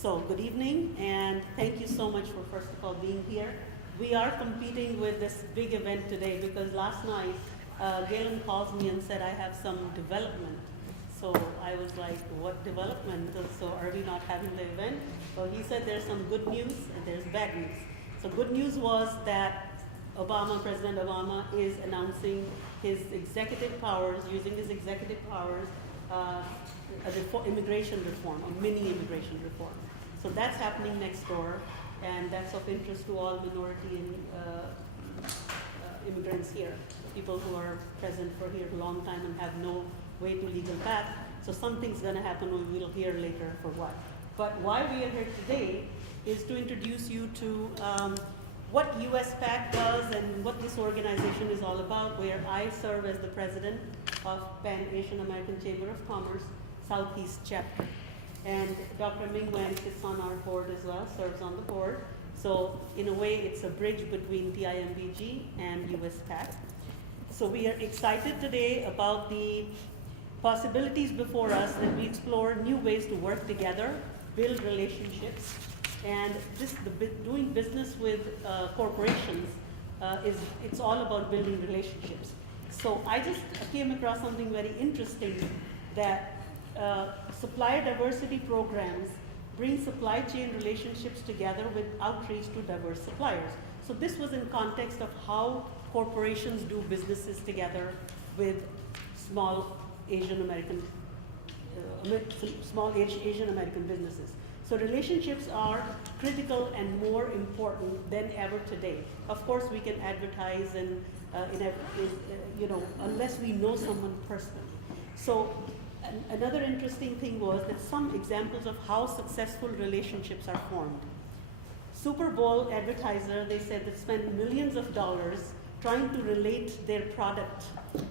So good evening, and thank you so much for first of all being here. We are competing with this big event today because last night Galen calls me and said I have some development. So I was like, what development? So are we not having the event? So he said there's some good news and there's bad news. So good news was that President Obama is announcing his executive powers, using his executive powers, immigration reform, a mini immigration reform. So that's happening next door, and that's of interest to all minority and immigrants here, people who are present for here a long time and have no way to legal path. So something's going to happen. We'll hear later for what. But why we are here today is to introduce you to what US PAC does and what this organization is all about, where I serve as the president of Pan Asian American Chamber of Commerce Southeast Chapter. And Dr. Ming Wen sits on our board as well, serves on the board. So in a way, it's a bridge between PIMBG and US PAC. So we are excited today about the possibilities before us that we explore new ways to work together, build relationships, and doing business with corporations it's all about building relationships. So I just came across something very interesting, that supplier diversity programs bring supply chain relationships together with outreach to diverse suppliers. So this was in context of how corporations do businesses together with small Asian American businesses. So relationships are critical and more important than ever today. Of course, we can advertise and unless we know someone personally. So another interesting thing was that some examples of how successful relationships are formed. Super Bowl advertiser, they said, that spent millions of dollars trying to relate their product.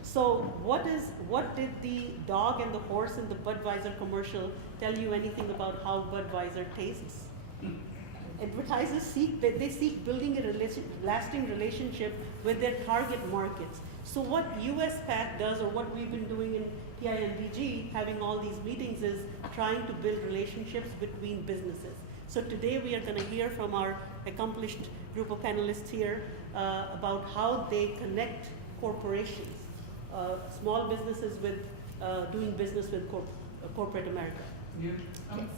So what did the dog and the horse in the Budweiser commercial tell you anything about how Budweiser tastes? Advertisers seek building a lasting relationship with their target markets. So what US PAC does, or what we've been doing in PIMBG, having all these meetings, is trying to build relationships between businesses. So today we are going to hear from our accomplished group of panelists here about how they connect corporations, small businesses with doing business with corporate America. Yeah. Yes.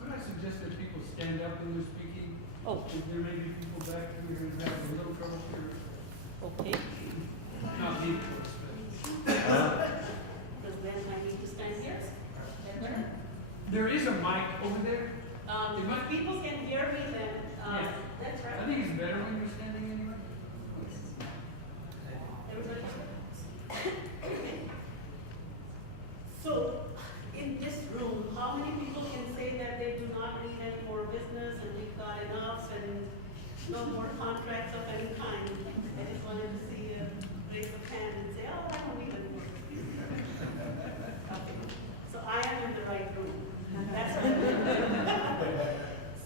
Could I suggest that people stand up when they're speaking? Oh. If there may be people back here who have a little trouble here. Okay. Not me, of course, but. Because then I need to stand here. There is a mic over there. If people can hear me, then Yeah. that's right. I think it's better when you're standing anyway. Everybody? So, in this room, how many people can say that they do not need any more business and we've got enough and no more contracts of any kind? I just wanted to see you raise a hand and say, oh, I don't need any more business. Okay. So I am in the right room. That's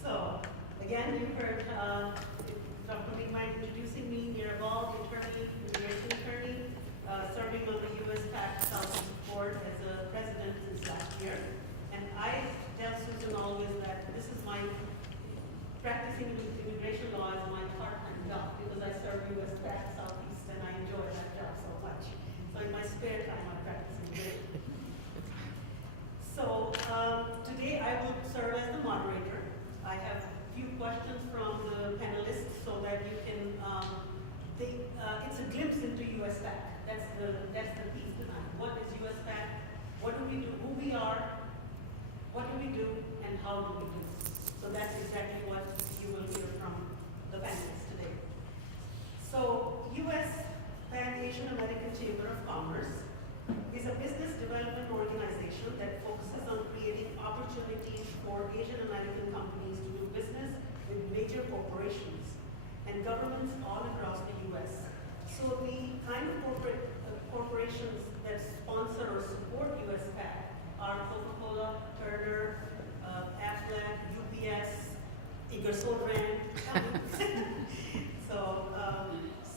So, again, you heard Dr. Ming introducing me, Miraval, immigration attorney, serving on the US PAC Southeast Board as a president since last year. And I tell Susan always that this is my, practicing immigration law is my part-time job because I serve US PAC Southeast and I enjoy that job so much. So in my spare time, I practice immigration. So today I will serve as the moderator. I have a few questions from the panelists so that you can, it's a glimpse into US PAC. That's the theme tonight. What is US PAC? What do we do? Who we are? What do we do? And how do we do? So that's exactly what you will hear from the panelists today. So US Pan Asian American Chamber of Commerce is a business development organization that focuses on creating opportunities for Asian American companies to do business with major corporations and governments all across the U.S. So the kind of corporations that sponsor or support US PAC are Coca-Cola, Turner, Aflac, UPS, Ingersoll Rand.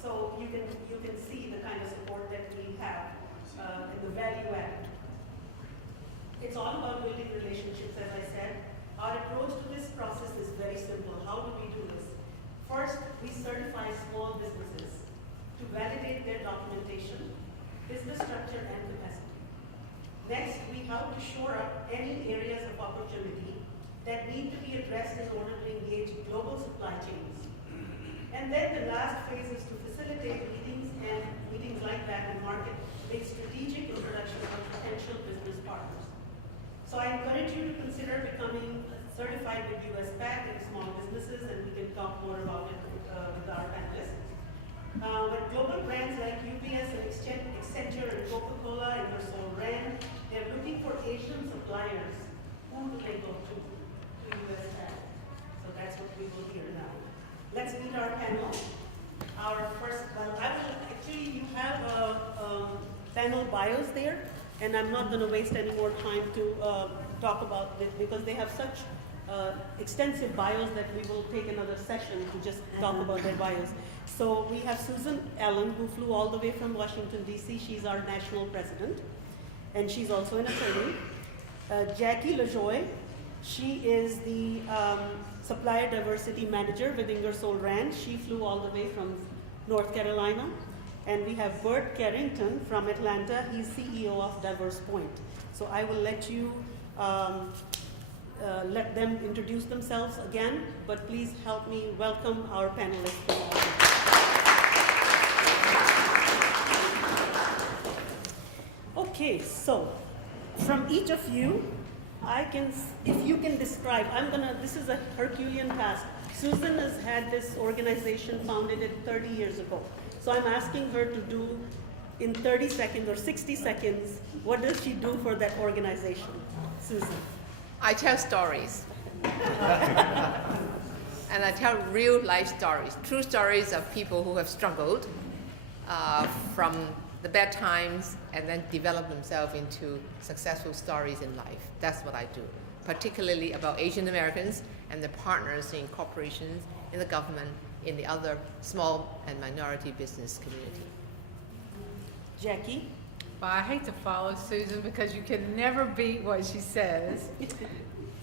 So you can see the kind of support that we have and the value add. It's all about building relationships, as I said. Our approach to this their documentation, business structure, and capacity. Next, we help to shore up any areas of opportunity that need to be addressed in order to engage global supply chains. And then the last phase is to facilitate meetings like that and market a strategic introduction of potential business partners. So I encourage you to consider becoming certified with US PAC in small businesses, and we can talk more about it with our panelists. But global brands like UPS and Accenture and Coca-Cola and Ingersoll Rand, they're looking for Asian suppliers. Who do they go to? To US PAC. So that's what we will hear now. Let's meet our panel. Our first, you have panel bios there, and I'm not going to waste any more time to talk about this because they have such extensive bios that we will take another session to just talk about their bios. So we have Susan Allen, who flew all the way from Washington, D.C. She's our national president, and she's also an attorney. Jackie LaJoy, she is the supplier diversity manager with Ingersoll Rand. She flew all the way from North Carolina. And we have Bert Carrington from Atlanta. He's CEO of Diverse Point. So I will let you let them introduce themselves again, but please help me welcome our panelists. Okay, so from each of you, if you can describe, this is a Herculean task. Susan has had this organization founded 30 years ago. So I'm asking her to do in 30 seconds or 60 seconds, what does she do for that organization? Susan. I tell stories. And I tell real life stories, true stories of people who have struggled from the bad times and then develop themselves into successful stories in life. That's what I do, particularly about Asian Americans and their partners in corporations, in the government, in the other small and minority business community. Jackie? Well, I hate to follow Susan because you can never beat what she says.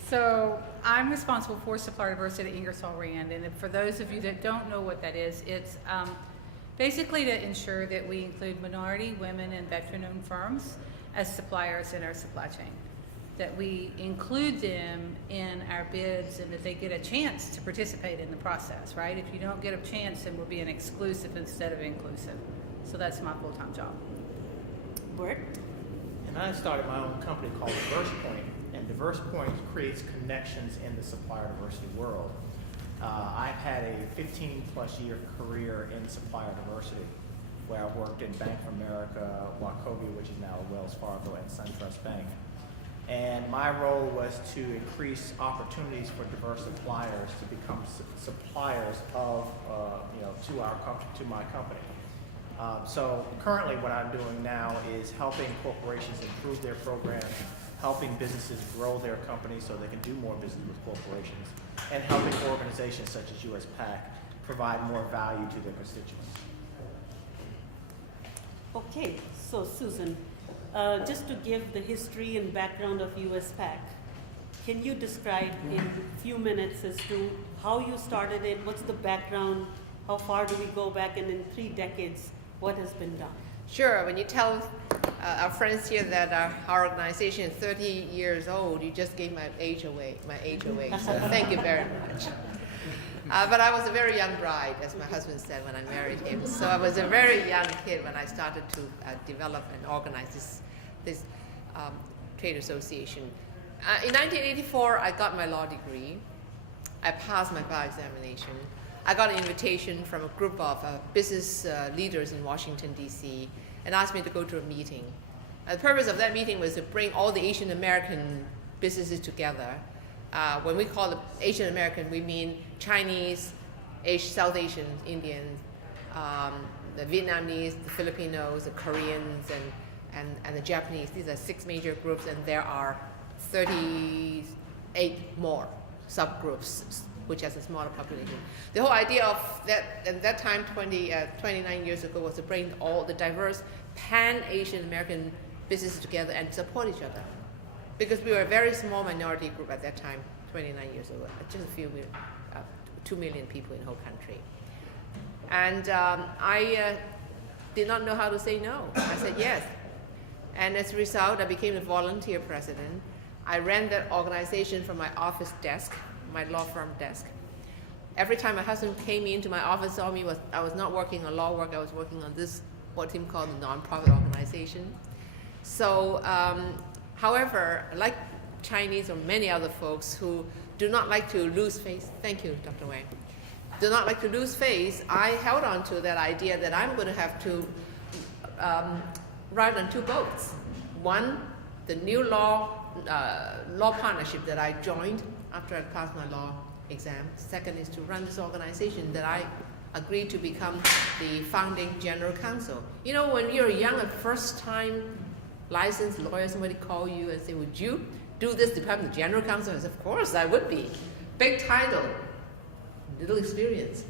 So I'm responsible for supplier diversity at Ingersoll Rand, and for those of you that don't know what that is, it's basically to ensure that we include minority, women, and veteran-owned firms as suppliers in our supply chain. That we include them in our bids and that they get a chance to participate in the process, right? If you don't get a chance, then we're being exclusive instead of inclusive. So that's my full-time job. Bert? And I started my own company called Diverse Point, and Diverse Point creates connections in the supplier diversity world. I've had a 15-plus year career in supplier diversity, where I worked in Bank of America, Wachovia, which is now Wells Fargo, and SunTrust Bank. And my role was to increase opportunities for diverse suppliers to become suppliers of, to my company. So currently what I'm doing now is helping corporations improve their programs, helping businesses grow their companies so they can do more business with corporations, and helping organizations such as US PAC provide more value to their constituents. Okay, so Susan, just to give the history and background of US PAC, can you describe in a few minutes as to how you started it, what's the background, how far do we go back, and in 3 decades, what has been done? Sure, when you tell our friends here that our organization is 30 years old, you just gave my age away, so thank you very much. But I was a very young bride, as my husband said when I married him. So I was a very young kid when I started to develop and organize this trade association. In 1984, I got my law degree. I passed my bar examination. I got an invitation from a group of business leaders in Washington, D.C., and asked me to go to a meeting. The purpose of that meeting was to bring all the Asian American businesses together. When we call it Asian American, we mean Chinese, South Asians, Indians, the Vietnamese, the Filipinos, the Koreans, and the Japanese. These are 6 major groups, and there are 38 more subgroups, which has a smaller population. The whole idea of that at that time, 29 years ago, was to bring all the diverse pan-Asian American businesses together and support each other. Because we were a very small minority group at that time, 29 years ago, just a few million, 2 million people in the whole country. And I did not know how to say no. I said yes. And as a result, I became the volunteer president. I ran that organization from my office desk, my law firm desk. Every time my husband came into my office, saw me, I was not working on law work, I was working on this, what Tim called a nonprofit organization. So, however, like Chinese or many other folks who do not like to lose face, thank you, Dr. Wang, do not like to lose face, I held on to that idea that I'm going to have to ride on two boats. One, the new law partnership that I joined after I passed my law exam. Second is to run this organization that I agreed to become the founding general counsel. You know, when you're young, a first-time licensed lawyer, somebody call you and say, would you do this, become the general counsel? I said, of course I would be. Big title, little experience.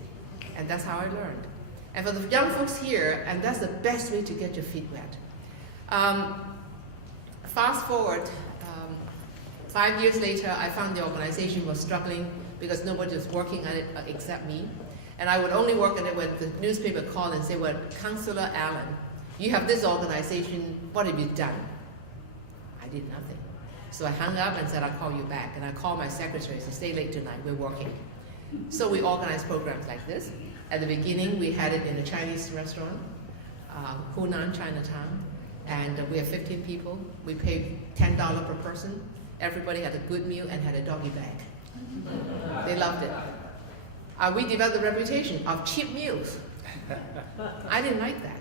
And that's how I learned. And for the young folks here, and that's the best way to get your feet wet. Fast forward, 5 years later, I found the organization was struggling because nobody was working on it except me. And I would only work on it when the newspaper called and say, well, Councillor Allen, you have this organization, what have you done? I did nothing. So I hung up and said, I'll call you back. And I called my secretary and said, stay late tonight, we're working. So we organized programs like this. At the beginning, we had it in a Chinese restaurant, Hunan, Chinatown. And we have 15 people. We paid $10 per person. Everybody had a good meal and had a doggy bag. They loved it. We developed a reputation of cheap meals. I didn't like that.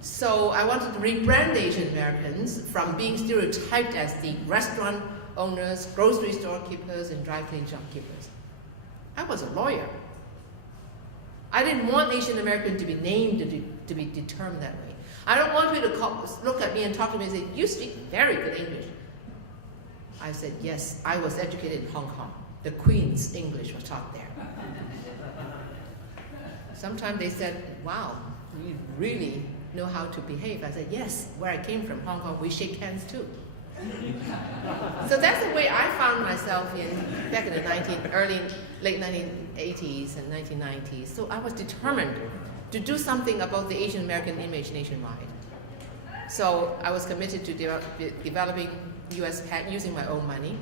So I wanted to rebrand Asian Americans from being stereotyped as the restaurant owners, grocery store keepers, and dry clean shop keepers. I was a lawyer. I didn't want Asian American to be named to be determined that way. I don't want people to look at me and talk to me and say, you speak very good English. I said, yes, I was educated in Hong Kong. The Queen's English was taught there. Sometimes they said, wow, you really know how to behave. I said, yes, where I came from, Hong Kong, we shake hands too. So that's the way I found myself back in the late 1980s and 1990s. So I was determined to do something about the Asian American image nationwide. So I was committed to developing US PAC using my own money,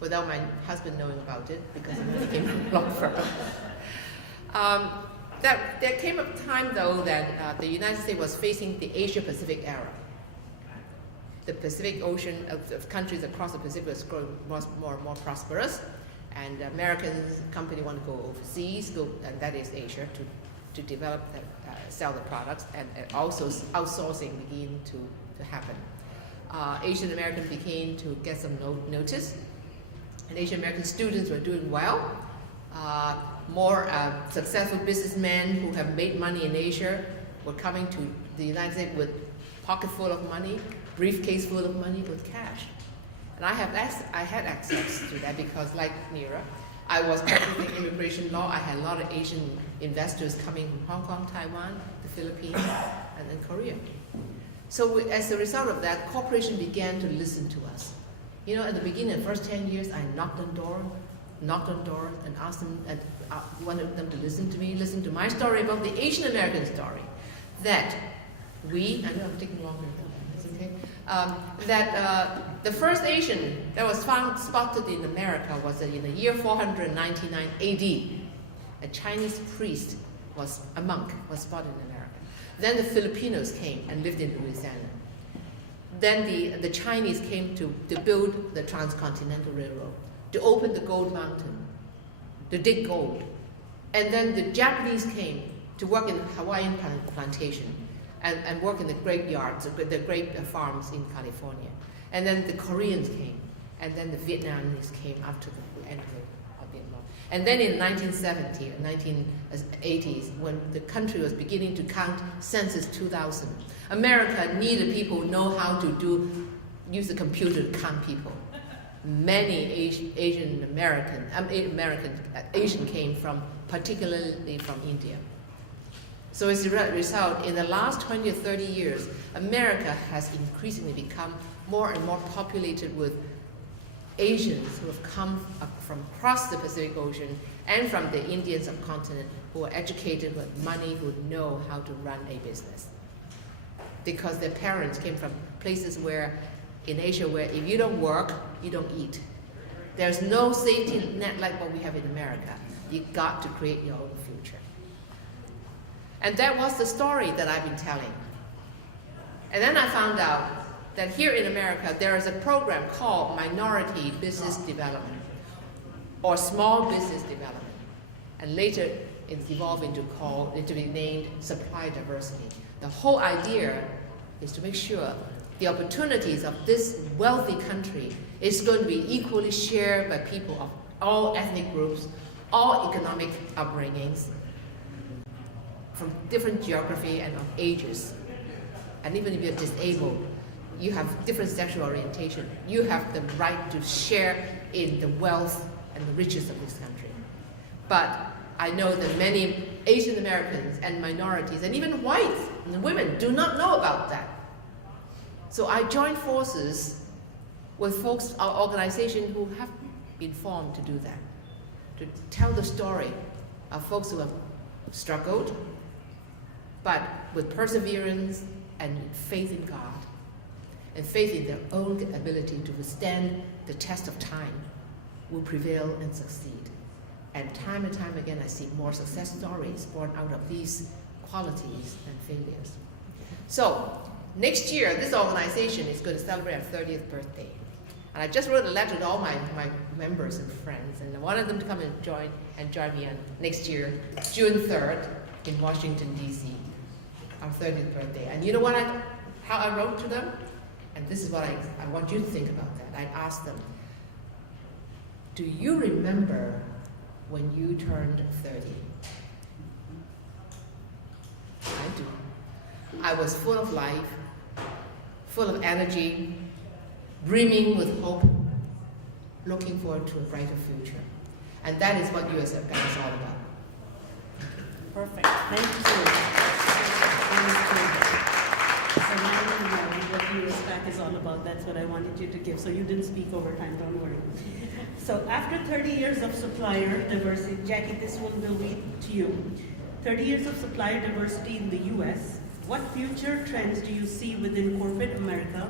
without my husband knowing about it, because the money came from a law firm. There came a time, though, that the United States was facing the Asia-Pacific era. The Pacific Ocean of countries across the Pacific was growing more and more prosperous, and American company want to go overseas, and that is Asia, to develop, sell the products, and also outsourcing began to happen. Asian Americans began to get some notice, and Asian American students were doing well. More successful businessmen who have made money in Asia were coming to the United States with pocket full of money, briefcase full of money with cash. And I had access to that because, like Nira, I was practicing immigration law. I had a lot of Asian investors coming from Hong Kong, Taiwan, the Philippines, and then Korea. So as a result of that, corporations began to listen to us. You know, at the beginning, the first 10 years, I knocked on doors, and asked them, wanted them to listen to me, listen to my story about the Asian American story. That I know I'm taking longer than that, it's okay. The first Asian that was spotted in America was in the year 499 AD. A Chinese priest, a monk, was spotted in America. Then the Filipinos came and lived in Louisiana. Then the Chinese came to build the Transcontinental Railroad, to open the gold mountain, to dig gold. And then the Japanese came to work in Hawaiian plantation and work in the grape yards, the grape farms in California. And then the Koreans came, and then the Vietnamese came after the end of Vietnam. And then in 1970 or 1980s, when the country was beginning to count Census 2000, America needed people who know how to use the computer to count people. Many Asian came particularly from India. So as a result, in the last 20 or 30 years, America has increasingly become more and more populated with Asians who have come up from across the Pacific Ocean and from the Indian subcontinent who are educated, who have money, who know how to run a business. Because their parents came from places where, in Asia, where if you don't work, you don't eat. There's no safety net like what we have in America. You got to create your own future. And that was the story that I've been telling. And then I found out that here in America, there is a program called Minority Business Development, or Small Business Development. And later, it's evolved into be named Supply Diversity. The whole idea is to make sure the opportunities of this wealthy country is going to be equally shared by people of all ethnic groups, all economic upbringings, from different geography and of ages. And even if you're disabled, you have different sexual orientation, you have the right to share in the wealth and the riches of this country. But I know that many Asian Americans and minorities, and even whites and women, do not know about that. So I joined forces with folks, our organization, who have been formed to do that, to tell the story of folks who have struggled, but with perseverance and faith in God, and faith in their own ability to withstand the test of time, will prevail and succeed. And time again, I see more success stories born out of these qualities and failures. So, next year, this organization is going to celebrate our 30th birthday. And I just wrote a letter to all my members and friends, and I wanted them to come and join me on next year, June 3rd, in Washington, D.C., our 30th birthday. And you know what how I wrote to them? And this is what I want you to think about that. I asked them, do you remember when you turned 30? I do. I was full of life, full of energy, brimming with hope, looking forward to a brighter future. And that is what USF Bank is all about. Perfect. Thank you. So now you know what USF is all about. That's what I wanted you to give. So you didn't speak over time, don't worry. So after 30 years of supplier diversity, Jackie, this one will be to you. 30 years of supplier diversity in the U.S., what future trends do you see within corporate America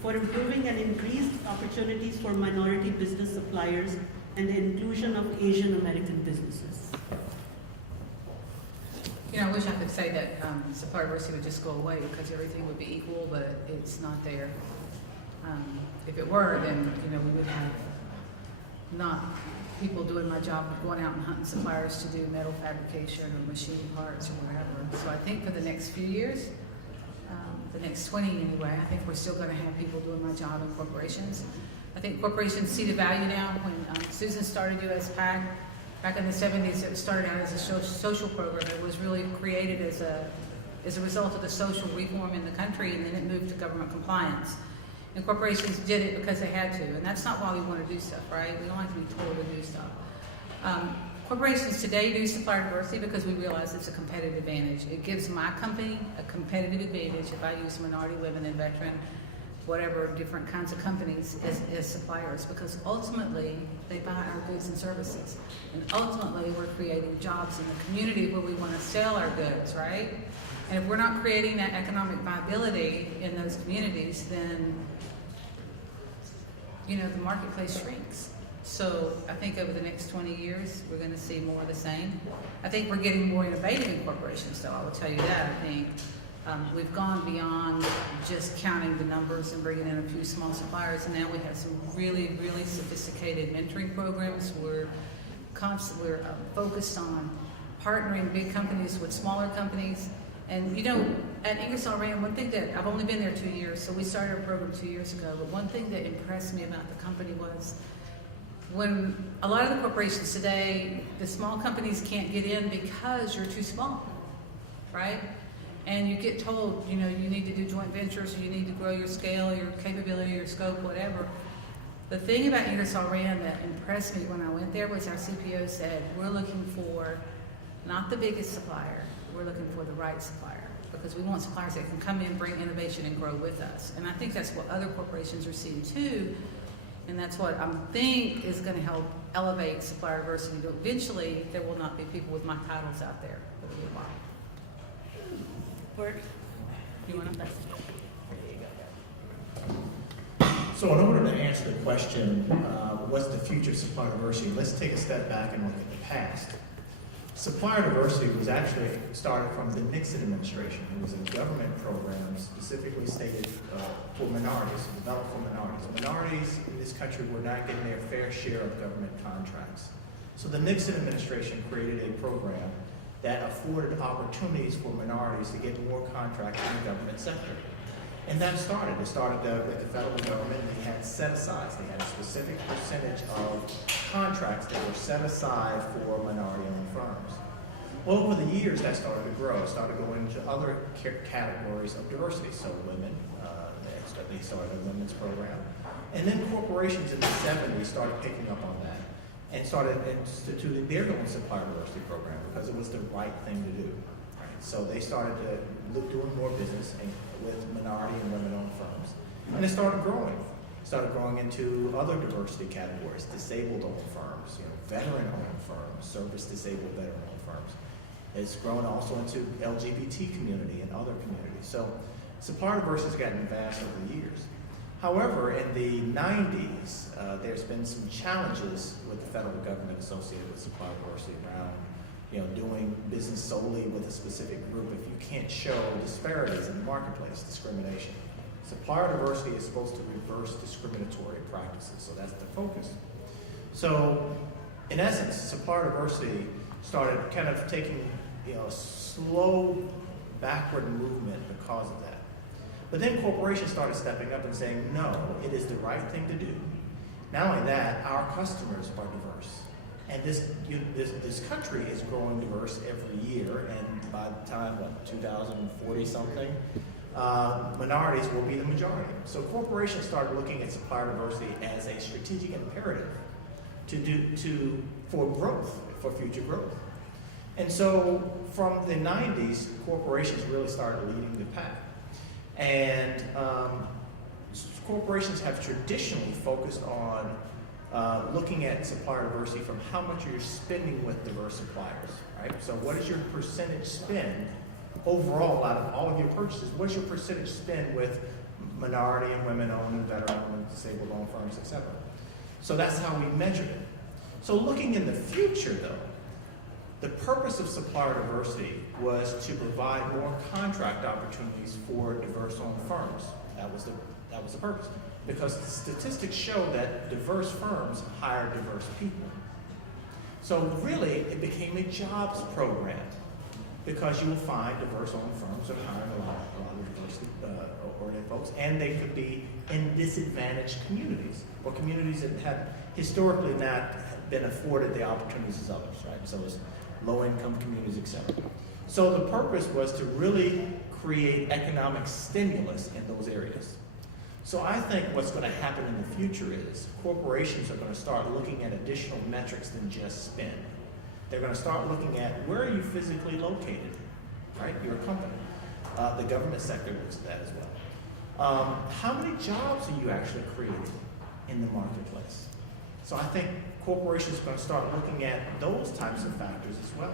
for improving and increased opportunities for minority business suppliers and the inclusion of Asian American businesses? You know, I wish I could say that supplier diversity would just go away because everything would be equal, but it's not there. If it were, then we would have not people doing my job, going out and hunting suppliers to do metal fabrication or machine parts or whatever. So I think for the next few years, the next 20 anyway, I think we're still going to have people doing my job in corporations. I think corporations see the value now. When Susan started USPAC back in the 70s, it started out as a social program. It was really created as a result of the social reform in the country, and then it moved to government compliance. And corporations did it because they had to, and that's not why we want to do stuff, right? We don't like to be told to do stuff. Corporations today do supplier diversity because we realize it's a competitive advantage. It gives my company a competitive advantage if I use minority, women, and veteran, whatever different kinds of companies as suppliers, because ultimately they buy our goods and services. And ultimately we're creating jobs in the community where we want to sell our goods, right? And if we're not creating that economic viability in those communities, then the marketplace shrinks. So I think over the next 20 years, we're going to see more of the same. I think we're getting more innovative in corporations, though, I will tell you that. I think we've gone beyond just counting the numbers and bringing in a few small suppliers, and now we have some really, really sophisticated mentoring programs. We're focused on partnering big companies with smaller companies. And at Ingersoll Rand, one thing that I've only been there 2 years, so we started our program 2 years ago, but one thing that impressed me about the company was when a lot of the corporations today, the small companies can't get in because you're too small, right? And you get told, you need to do joint ventures, or you need to grow your scale, your capability, your scope, whatever. The thing about Ingersoll Rand that impressed me when I went there was our CPO said, we're looking for not the biggest supplier, we're looking for the right supplier, because we want suppliers that can come in, bring innovation, and grow with us. And I think that's what other corporations are seeing too, And that's what I think is going to help elevate supplier diversity. But eventually, there will not be people with my titles out there. But it'll be a while. Bert, You want to? So in order to answer the question, what's the future of supplier diversity, let's take a step back and look at the past. Supplier diversity was actually started from the Nixon administration. It was a government program specifically stated for minorities, developed for minorities. Minorities in this country were not getting their fair share of government contracts. So the Nixon administration created a program that afforded opportunities for minorities to get more contracts in the government sector. And that started. It started with the federal government. They had set-asides. They had a specific percentage of contracts that were set aside for minority-owned firms. Well, over the years, that started to grow. It started going into other categories of diversity. So women, they started a women's program. And then corporations in the 70s started picking up on that and started instituting their own supplier diversity program because it was the right thing to do. Right? So they started doing more business with minority and women-owned firms. And it started growing. It started growing into other diversity categories, disabled-owned firms, veteran-owned firms, service-disabled veteran-owned firms. It's grown also into LGBT community and other communities. So supplier diversity has gotten vast over the years. However, in the 90s, there's been some challenges with the federal government associated with supplier diversity around doing business solely with a specific group if you can't show disparities in the marketplace, discrimination. Supplier diversity is supposed to reverse discriminatory practices, so that's the focus. So, in essence, supplier diversity started kind of taking a slow backward movement because of that. But then corporations started stepping up and saying, no, it is the right thing to do. Not only that, our customers are diverse. And this country is growing diverse every year, and by the time, 2040 something, minorities will be the majority. So corporations started looking at supplier diversity as a strategic imperative for growth, for future growth. And so from the 90s, corporations really started leading the pack. And corporations have traditionally focused on looking at supplier diversity from how much you're spending with diverse suppliers, right? So what is your percentage spend overall out of all of your purchases? What's your percentage spend with minority and women-owned and veteran-owned and disabled-owned firms, et cetera? So that's how we measured it. So looking in the future, though, the purpose of supplier diversity was to provide more contract opportunities for diverse-owned firms. That was the purpose. Because the statistics show that diverse firms hire diverse people. So really, it became a jobs program because you will find diverse-owned firms are hiring a lot of diversity-oriented folks, and they could be in disadvantaged communities or communities that have historically not been afforded the opportunities as others, right? So it's low-income communities, etc. So the purpose was to really create economic stimulus in those areas. So I think what's going to happen in the future is corporations are going to start looking at additional metrics than just spend. They're going to start looking at where are you physically located, right? You're a company. The government sector looks at that as well. How many jobs are you actually creating in the marketplace? So I think corporations are going to start looking at those types of factors as well.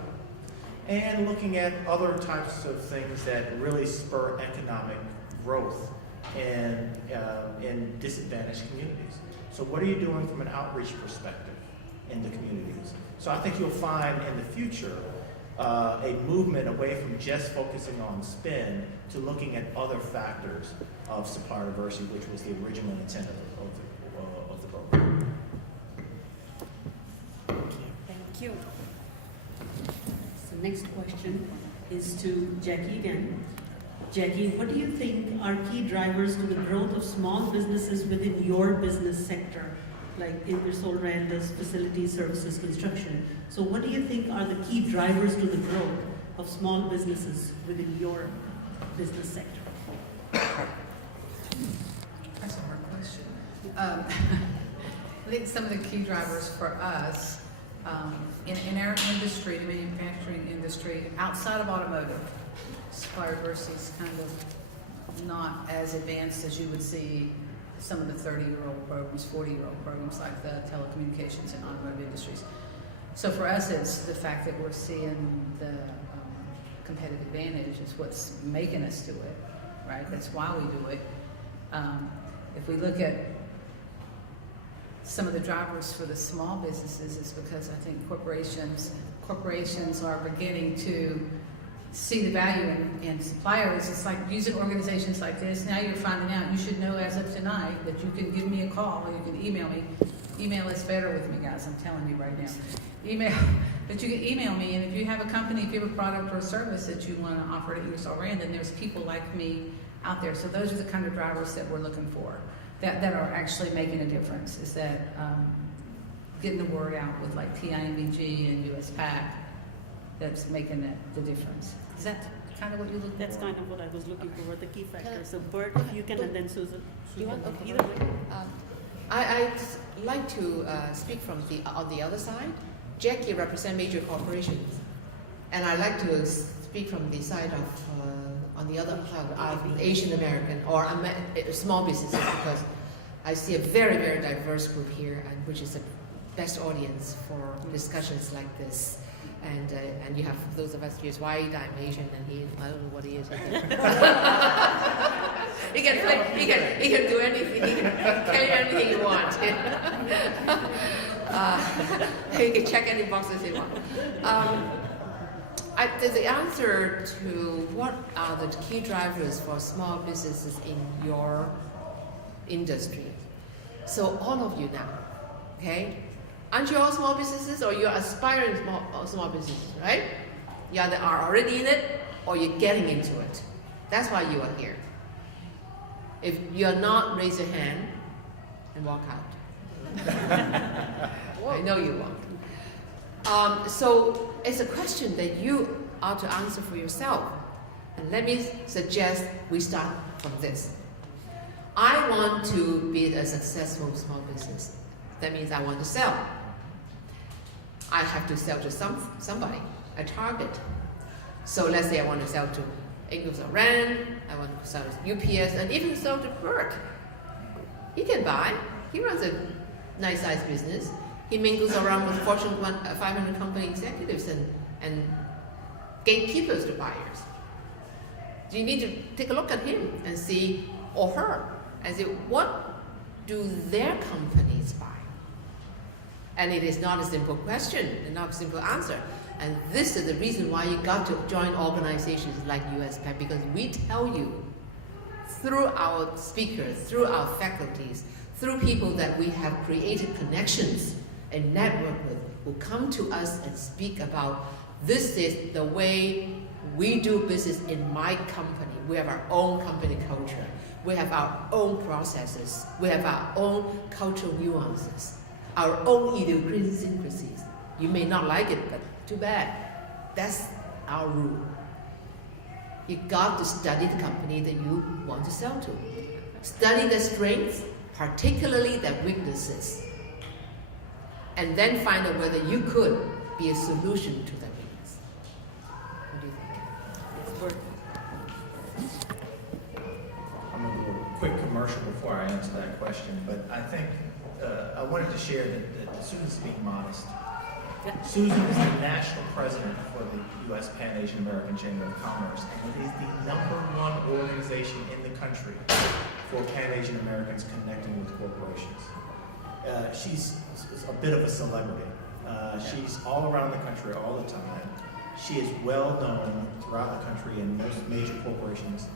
And looking at other types of things that really spur economic growth in disadvantaged communities. So what are you doing from an outreach perspective in the communities? So I think you'll find in the future a movement away from just focusing on spend to looking at other factors of supplier diversity, which was the original intent of the program. thank you. So next question is to Jackie again. Jackie, what do you think are key drivers to the growth of small businesses within your business sector? Like Ingersoll Rand does facilities, services, construction. So what do you think are the key drivers to the growth of small businesses within your business sector? That's a hard question. I think some of the key drivers for us in our industry, the manufacturing industry, outside of automotive, supplier diversity is kind of not as advanced as you would see some of the 30-year-old programs, 40-year-old programs like the telecommunications and automotive industries. So for us, it's the fact that we're seeing the competitive advantage is what's making us do it, right? That's why we do it. If we look at some of the drivers for the small businesses, is because I think corporations are beginning to see the value in suppliers. It's like using organizations like this. Now you're finding out, you should know as of tonight that you can give me a call, or you can email me. Email is better with me, guys, I'm telling you right now. Email, but you can email me, and if you have a company, if you have a product or a service that you want to offer to Ingersoll Rand, then there's people like me out there. So those are the kind of drivers that we're looking for, that are actually making a difference, is that getting the word out with like TIMBG and US PAC, that's making the difference. Is that kind of what you're looking for? That's kind of what I was looking for, the key factors. So Bert, if you can, and then Susan. You want? Okay. Either way. I'd like to speak from on the other side. Jackie represents major corporations, and I like to speak from the side of on the other side of Asian American or small businesses, because I see a very, very diverse group here, and which is the best audience for discussions like this. And you have those of us who's white, I'm Asian, and I don't know what he is. He can play, he can do anything, he can carry anything you want. He can check any boxes he wants. The answer to what are the key drivers for small businesses in your industry. So all of you now, okay? Aren't you all small businesses, or you're aspiring small businesses, right? You either are already in it or you're getting into it. That's why you are here. If you're not, raise your hand and walk out. I know you won't. So it's a question that you ought to answer for yourself. And let me suggest we start from this. I want to be a successful small business. That means I want to sell. I have to sell to somebody, a target. So let's say I want to sell to Ingersoll Rand, I want to sell to UPS, and even sell to Burke. He can buy. He runs a nice sized business. He mingles around with Fortune 500 company executives and gatekeepers to buyers. You need to take a look at him and see, or her, and say, what do their companies buy? And it is not a simple question, and not a simple answer. And this is the reason why you got to join organizations like USPAC, because we tell you through our speakers, through our faculties, through people that we have created connections and network with, who come to us and speak about, this is the way we do business in my company. We have our own company culture. We have our own processes. We have our own cultural nuances, our own idiosyncrasies. You may not like it, but too bad. That's our rule. You got to study the company that you want to sell to. Study the strengths, particularly the weaknesses. And then find out whether you could be a solution to that weakness. What do you think? Yes, Bert. I'm going to do a quick commercial before I answer that question, but I think I wanted to share that Susan's being modest. Susan is the national president for the U.S. Pan Asian American Chamber of Commerce, and it is the #1 organization in the country for Pan Asian Americans connecting with corporations. She's a bit of a celebrity. She's all around the country all the time. She is well known throughout the country in most major corporations,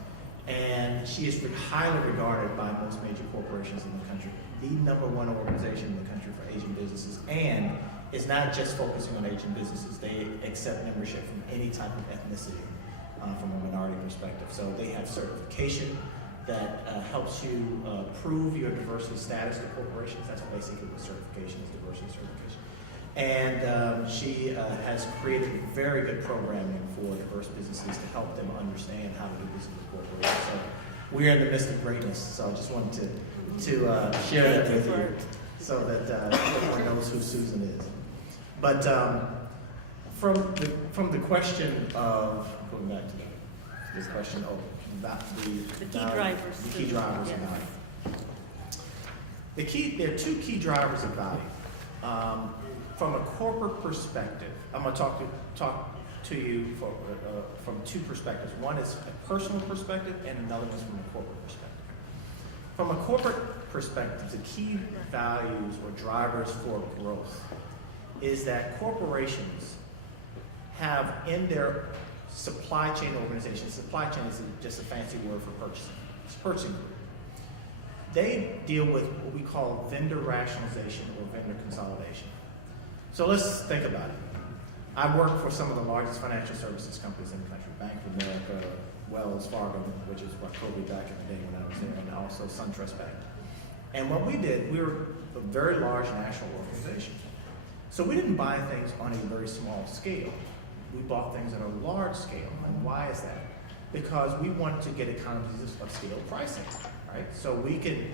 and she is highly regarded by most major corporations in the country. The #1 organization in the country for Asian businesses, and it's not just focusing on Asian businesses. They accept membership from any type of ethnicity from a minority perspective. So they have certification that helps you prove your diversity status to corporations. That's basically what certification is, diversity certification. And she has created very good programming for diverse businesses to help them understand how to do business with corporations. So we're in the midst of greatness. So I just wanted to share that with you so that everyone knows who Susan is. But from the question of, going back to this question, about the key drivers. The key drivers Yes. about it. There are two key drivers of value. From a corporate perspective, I'm going to talk to you from two perspectives. One is a personal perspective, and another one is from a corporate perspective. From a corporate perspective, the key values or drivers for growth is that corporations have in their supply chain organization, supply chain is just a fancy word for purchasing. It's purchasing group. They deal with what we call vendor rationalization or vendor consolidation. So let's think about it. I work for some of the largest financial services companies in the country, Bank of America, Wells Fargo, which is what Kobe back in the day when I was there, and also SunTrust Bank. And what we did, we were a very large national organization. So we didn't buy things on a very small scale. We bought things on a large scale. And why is that? Because we wanted to get economies of scale pricing, right? So we can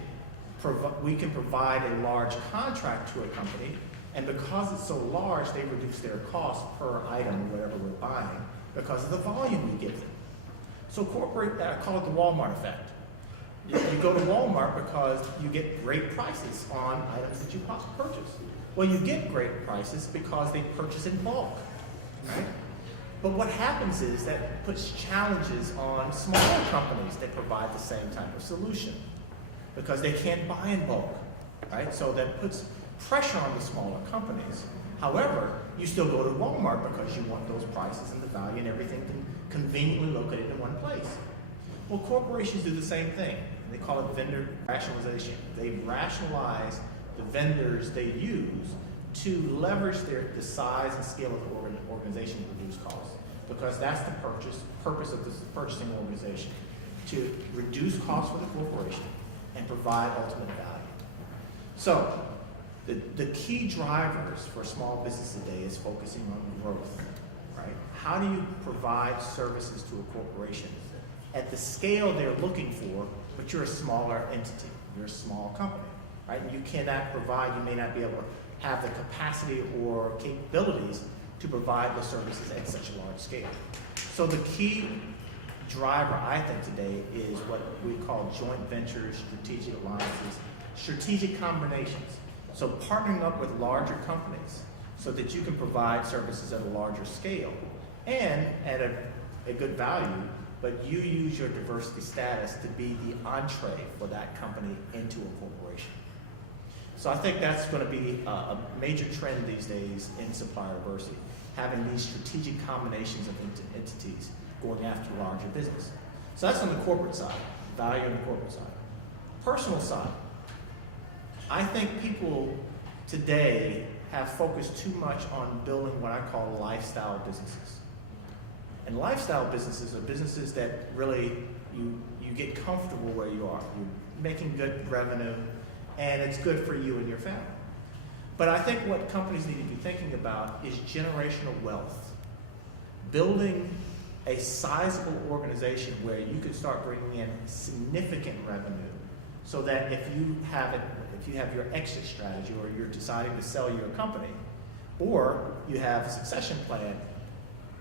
provide a large contract to a company, and because it's so large, they reduce their cost per item, whatever we're buying, because of the volume we give them. So I call it the Walmart effect. You go to Walmart because you get great prices on items that you purchase. Well, you get great prices because they purchase in bulk, right? But what happens is that puts challenges on smaller companies that provide the same type of solution because they can't buy in bulk, right? So that puts pressure on the smaller companies. However, you still go to Walmart because you want those prices and the value and everything conveniently located in one place. Well, corporations do the same thing. They call it vendor rationalization. They rationalize the vendors they use to leverage the size and scale of the organization to reduce costs. Because that's the purpose of this purchasing organization, to reduce costs for the corporation and provide ultimate value. So, the key drivers for small business today is focusing on growth, right? How do you provide services to a corporation at the scale they're looking for, but you're a smaller entity, you're a small company, right? And you cannot provide, you may not be able to have the capacity or capabilities to provide the services at such a large scale. So the key driver, I think, today is what we call joint ventures, strategic alliances, strategic combinations. So partnering up with larger companies so that you can provide services at a larger scale and at a good value, but you use your diversity status to be the entree for that company into a corporation. So I think that's going to be a major trend these days in supplier diversity, having these strategic combinations of entities going after larger business. So that's on the corporate side, value on the corporate side. Personal side, I think people today have focused too much on building what I call lifestyle businesses. And lifestyle businesses are businesses that really you get comfortable where you are. You're making good revenue, and it's good for you and your family. But I think what companies need to be thinking about is generational wealth. Building a sizable organization where you can start bringing in significant revenue so that if you have your exit strategy or you're deciding to sell your company or you have a succession plan,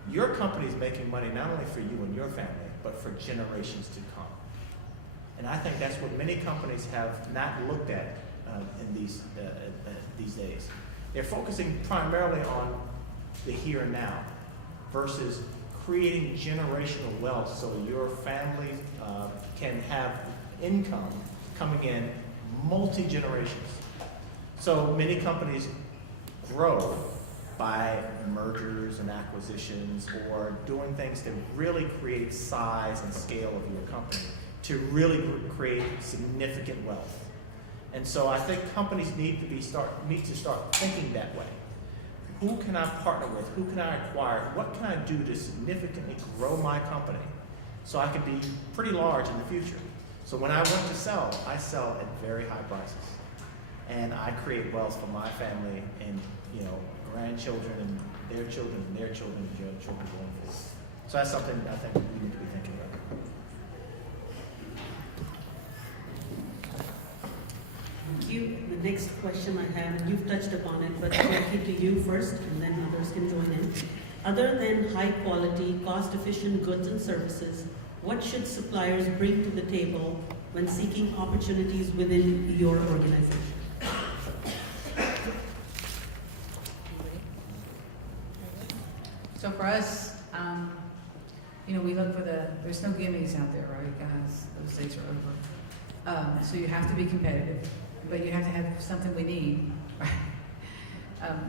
your company is making money not only for you and your family, but for generations to come. And I think that's what many companies have not looked at in these days. They're focusing primarily on the here and now versus creating generational wealth so your family can have income coming in multi-generations. So many companies grow by mergers and acquisitions or doing things to really create size and scale of your company to really create significant wealth. And so I think companies need to start thinking that way. Who can I partner with? Who can I acquire? What can I do to significantly grow my company so I can be pretty large in the future? So when I want to sell, I sell at very high prices. And I create wealth for my family and grandchildren and their children and their children and their children going forward. So that's something I think we need to be thinking about. Thank you. The next question I have, and you've touched upon it, but I'll keep to you first, and then others can join in. Other than high quality, cost-efficient goods and services, what should suppliers bring to the table when seeking opportunities within your organization? So for us, you know, we look for there's no gimmies out there, right, guys? Those days are over. So you have to be competitive, but you have to have something we need, right?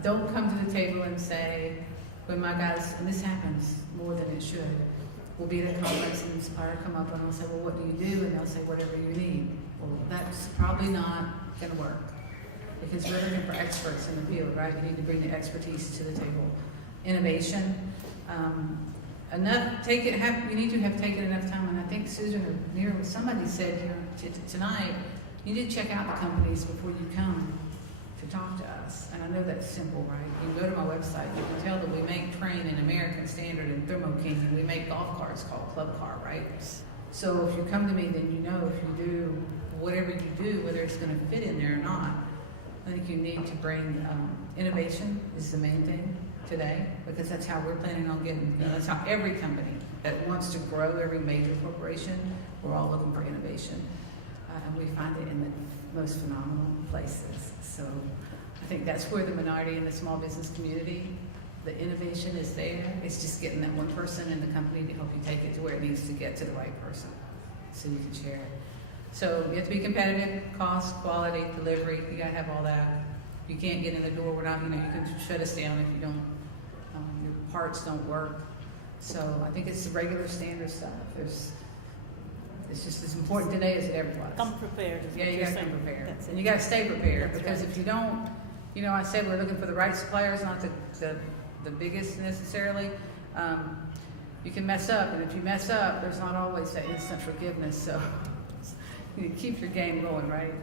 Don't come to the table and say, when my guys, and this happens more than it should, we'll be at a conference and the supplier come up and I'll say, well, what do you do? And they'll say, whatever you need. Well, that's probably not gonna work, because we're looking for experts in the field, right? You need to bring the expertise to the table. Innovation, you need to have taken enough time, and I think Susan or Mira, somebody said here tonight, you need to check out the companies before you come to talk to us. And I know that's simple, right? You can go to my website, you can tell that we make Train and American Standard and Thermo King, and we make golf carts called Club Car, right? So if you come to me, then you know if you do whatever you do, whether it's gonna fit in there or not. I think you need to bring, innovation is the main thing today, because that's how we're planning on getting, that's how every company that wants to grow, every major corporation, we're all looking for innovation. And we find it in the most phenomenal places. So I think that's where the minority and the small business community, the innovation is there. It's just getting that one person in the company to help you take it to where it needs to get to the right person so you can share it. So you have to be competitive, cost, quality, delivery, you gotta have all that. You can't get in the door, we're not, you can shut us down if you don't, your parts don't work. So I think it's the regular standard stuff. It's just as important today as it ever was. Come prepared. Is Yeah, what you you're gotta saying. come prepared. That's it. And you gotta stay prepared, That's because right. if you don't, I said we're looking for the right suppliers, not the biggest necessarily. You can mess up, and if you mess up, there's not always that instant forgiveness, so you keep your game going, right?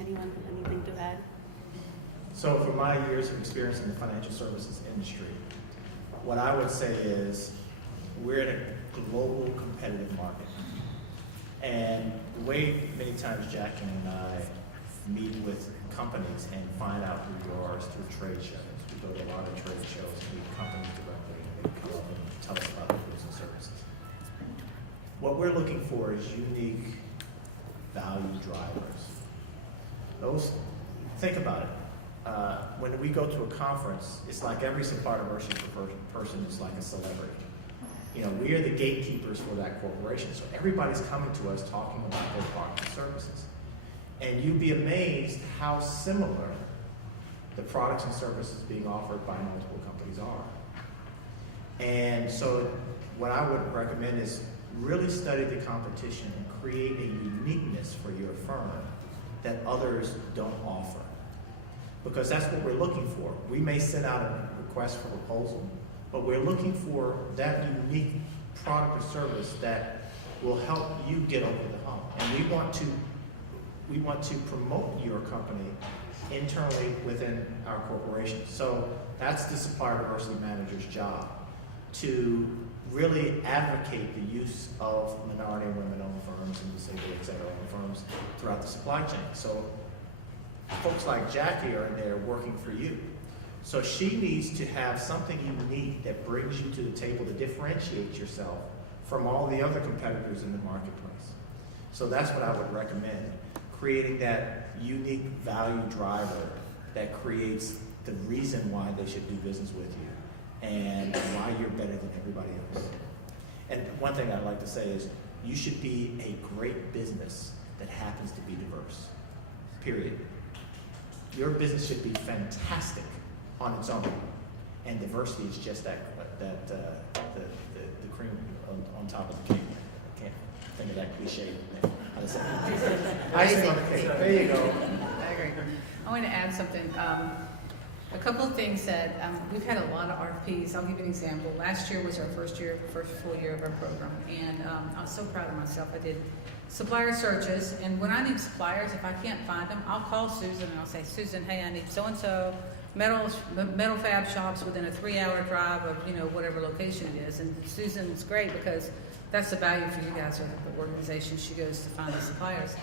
Anyone, anything to add? So from my years of experience in the financial services industry, what I would say is we're in a global competitive market. And the way many times Jackie and I meet with companies and find out who you are is through trade shows. We go to a lot of trade shows and meet companies directly, and they come up and tell us about their goods and services. What we're looking for is unique value drivers. Think about it. When we go to a conference, it's like every supplier diversity person is like a celebrity. We are the gatekeepers for that corporation. So everybody's coming to us talking about their products and services. And you'd be amazed how similar the products and services being offered by multiple companies are. And so what I would recommend is really study the competition and create a uniqueness for your firm that others don't offer. Because that's what we're looking for. We may send out a request for proposal, but we're looking for that unique product or service that will help you get over the hump. And we want to promote your company internally within our corporation. So that's the supplier diversity manager's job, to really advocate the use of minority and women-owned firms and disabled, et cetera, owned firms throughout the supply chain. So folks like Jackie are in there working for you. So she needs to have something unique that brings you to the table to differentiate yourself from all the other competitors in the marketplace. So that's what I would recommend, creating that unique value driver that creates the reason why they should do business with you and why you're better than everybody else. And one thing I'd like to say is you should be a great business that happens to be diverse, period. Your business should be fantastic on its own, and diversity is just the cream on top of the cake. I can't think of that cliche thing. Icing on the cake. There you go. I agree. I want to add something. A couple of things that we've had a lot of RFPs. I'll give you an example. Last year was our first full year of our program, and I was so proud of myself. I did supplier searches, and when I need suppliers, if I can't find them, I'll call Susan and I'll say, Susan, hey, I need so-and-so metal fab shops within a 3-hour drive of whatever location it is. And Susan's great because that's the value for you guys or the organization she goes to find the suppliers.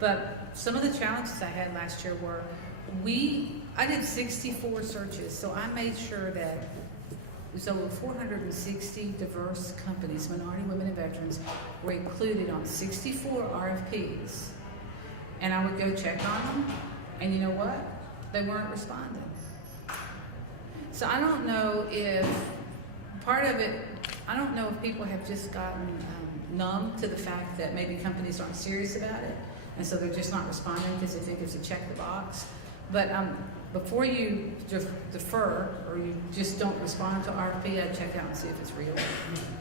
But some of the challenges I had last year were I did 64 searches, so I made sure that it was over 460 diverse companies, minority, women, and veterans, were included on 64 RFPs. And I would go check on them, and you know what? They weren't responding. So I don't know if part of it, I don't know if people have just gotten numb to the fact that maybe companies aren't serious about it, and so they're just not responding because they think it's a check the box. But before you defer or you just don't respond to RFP, I'd check out and see if it's real.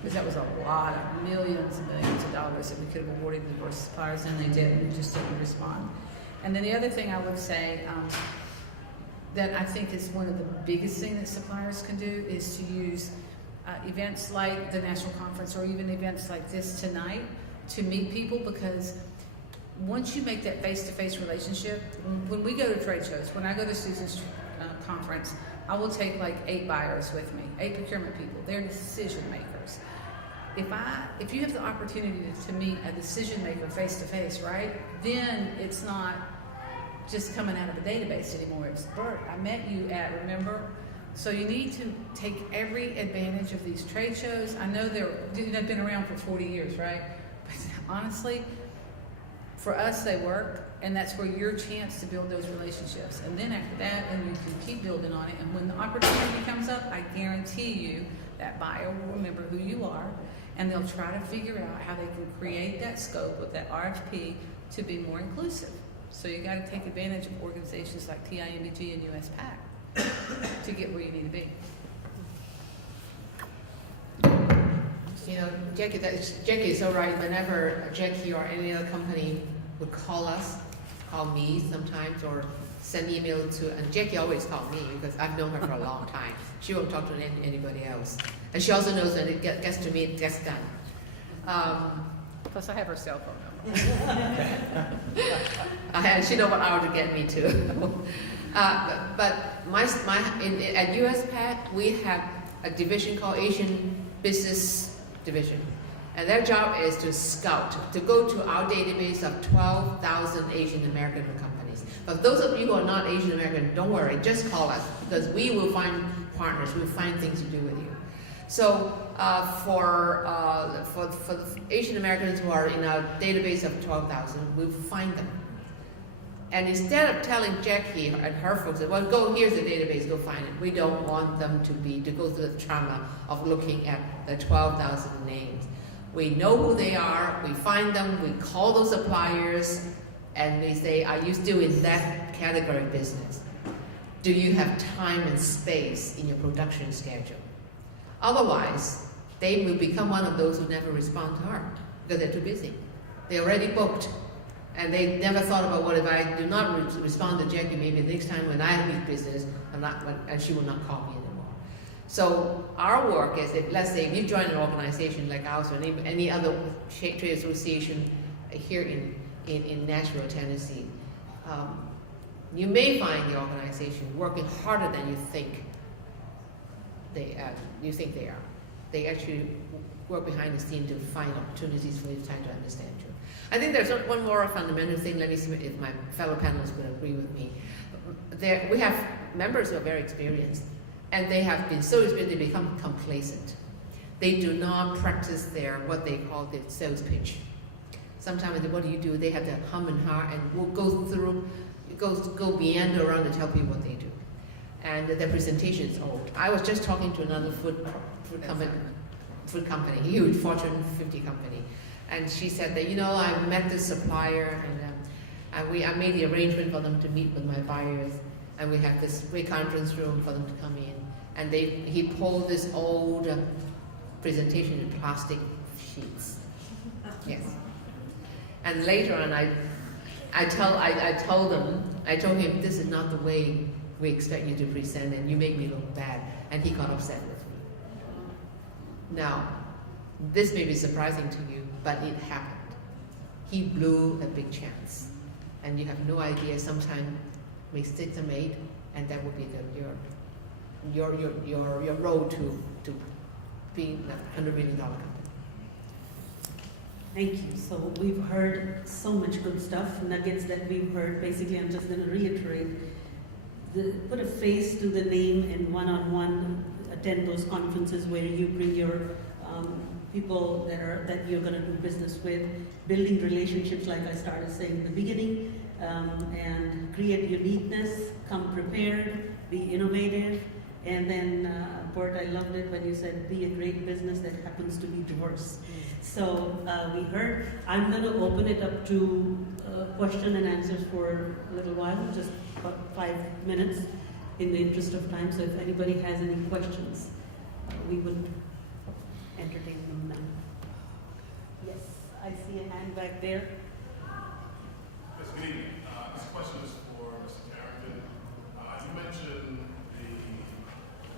Because that was a lot of millions and millions of dollars that we could have awarded the diverse suppliers, and they didn't. They just didn't respond. And then the other thing I would say that I think is one of the biggest things that suppliers can do is to use events like the national conference or even events like this tonight to meet people, because once you make that face-to-face relationship, when we go to trade shows, when I go to Susan's conference, I will take like 8 buyers with me, 8 procurement people. They're decision makers. If you have the opportunity to meet a decision maker face-to-face, right, then it's not just coming out of a database anymore. It's Bert, I met you at, remember? So you need to take every advantage of these trade shows. I know they've been around for 40 years, right? But honestly, for us, they work, and that's where your chance to build those relationships. And then after that, and you can keep building on it. And when the opportunity comes up, I guarantee you that buyer will remember who you are, and they'll try to figure out how they can create that scope of that RFP to be more inclusive. So you got to take advantage of organizations like TIMBG and USPAC to get where you need to be. You know, Jackie is so right. Whenever Jackie or any other company would call me sometimes, or send email to, and Jackie always called me because I've known her for a long time. She won't talk to anybody else. And she also knows when it gets to me, it gets done. Plus I have her cell phone number. And she knows what hour to get me to. But at USPAC, we have a division called Asian Business Division. And their job is to scout, to go to our database of 12,000 Asian American companies. But those of you who are not Asian American, don't worry, just call us, because we will find partners, we'll find things to do with you. So for the Asian Americans who are in our database of 12,000, we'll find them. And instead of telling Jackie and her folks, well, go, here's the database, go find it. We don't want them to go through the trauma of looking at the 12,000 names. We know who they are, we find them, we call those suppliers, and we say, are you still in that category of business? Do you have time and space in your production schedule? Otherwise, they will become one of those who never respond to her because they're too busy. They're already booked. And they never thought about, what if I do not respond to Jackie, maybe next time when I have business, and she will not call me anymore. So our work is, let's say if you join an organization like ours or any other trade association here in Nashville, Tennessee, you may find the organization working harder than you think they are. They actually work behind the scene to find opportunities for you, trying to understand you. I think there's one more fundamental thing. Let me see if my fellow panelists would agree with me. We have members who are very experienced, and they have been so experienced they become complacent. They do not practice what they call the sales pitch. Sometimes, what do? They have to hum and ha, and will go beyond around to tell people what they do. And their presentation is old. I was just talking to another food company, huge Fortune 50 company. And she said that, I met this supplier, and I made the arrangement for them to meet with my buyers, and we have this great conference room for them to come in. And he pulled this old presentation in plastic sheets. Yes. And later on, I told him, this is not the way we expect you to present, and you make me look bad. And he got upset with me. Now, this may be surprising to you, but it happened. He blew a big chance. And you have no idea, sometimes mistakes are made, and that will be your road to being a $100 million company. Thank you. So we've heard so much good stuff, nuggets that we've heard. Basically, I'm just going to reiterate. Put a face to the name and one-on-one attend those conferences where you bring your people that you're going to do business with, building relationships like I started saying in the beginning, and create uniqueness, come prepared, be innovative, And then, Bert, I loved it when you said, be a great business that happens to be diverse. So we heard, I'm going to open it up to question and answers for a little while, just about 5 minutes in the interest of time. So if anybody has any questions, we would entertain them now. Yes, I see a hand back there. Yes, good evening. This question is for Mr. Carrington. You mentioned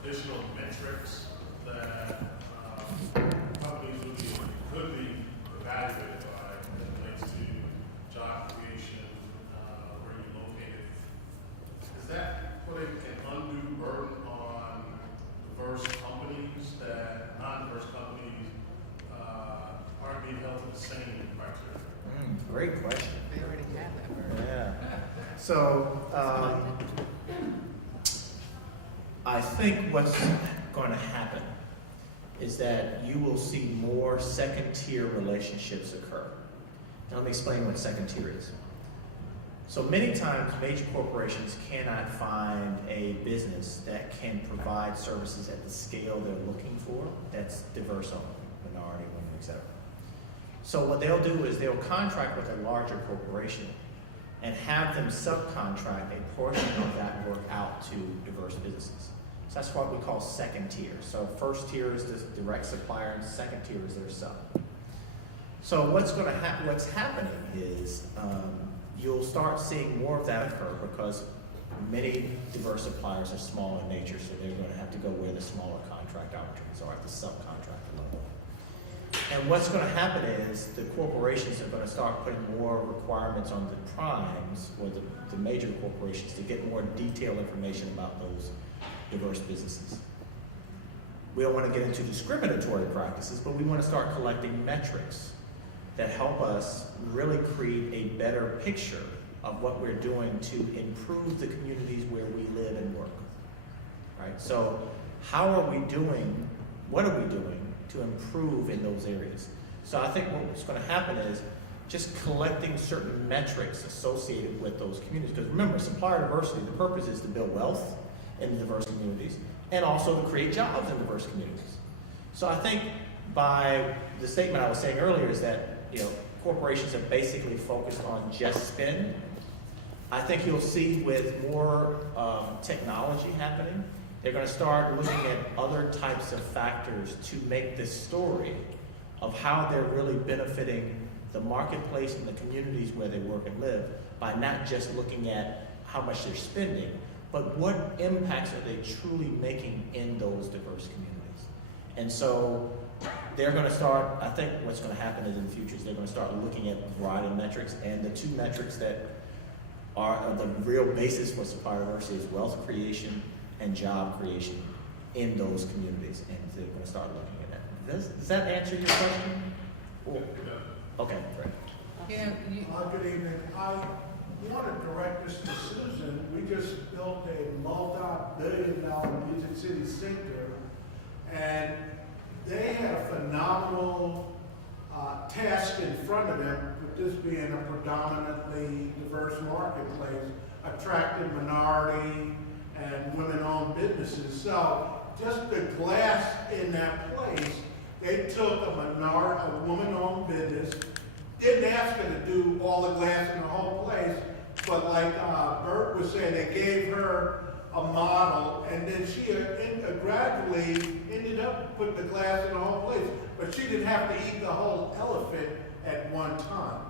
the additional metrics that companies could be evaluated by as it relates to job creation, where you're located. Is that putting an undue burden on diverse companies that non-diverse companies aren't being held to the same criteria? Great question. They already have that word. Yeah. So, I think what's going to happen is that you will see more second-tier relationships occur. Now, let me explain what second-tier is. So many times, major corporations cannot find a business that can provide services at the scale they're looking for that's diverse owned, minority, women, etc. So what they'll do is they'll contract with a larger corporation and have them subcontract a portion of that work out to diverse businesses. So that's what we call second tier. So first tier is the direct supplier, and second tier is their sub. So what's happening is you'll start seeing more of that occur because many diverse suppliers are small in nature, so they're going to have to go where the smaller contract opportunities are at the subcontractor level. And what's going to happen is the corporations are going to start putting more requirements on the primes or the major corporations to get more detailed information about those diverse businesses. We don't want to get into discriminatory practices, but we want to start collecting metrics that help us really create a better picture of what we're doing to improve the communities where we live and work. Right? So how are we doing, what are we doing to improve in those areas? So I think what's going to happen is just collecting certain metrics associated with those communities. Because remember, supplier diversity, the purpose is to build wealth in diverse communities and also to create jobs in diverse communities. So I think by the statement I was saying earlier is that corporations are basically focused on just spend. I think you'll see with more technology happening, they're going to start looking at other types of factors to make this story of how they're really benefiting the marketplace and the communities where they work and live by not just looking at how much they're spending, but what impacts are they truly making in those diverse communities. And so they're going to start, I think what's going to happen is in the future is they're going to start looking at a variety of metrics, and the two metrics that are the real basis for supplier diversity is wealth creation and job creation in those communities, and they're going to start looking at that. Does that answer your question? Or, okay, great. Yeah, Good evening. I want to direct this to Susan. We just built a multi-billion-dollar Music City Center, and they had a phenomenal task in front of them, with this being a predominantly diverse marketplace, attracting minority and women-owned businesses. So just the glass in that place, they took a woman-owned business, didn't ask her to do all the glass in the whole place, but like Bert was saying, they gave her a model, and then she gradually ended up putting the glass in the whole place, but she didn't have to eat the whole elephant at one time.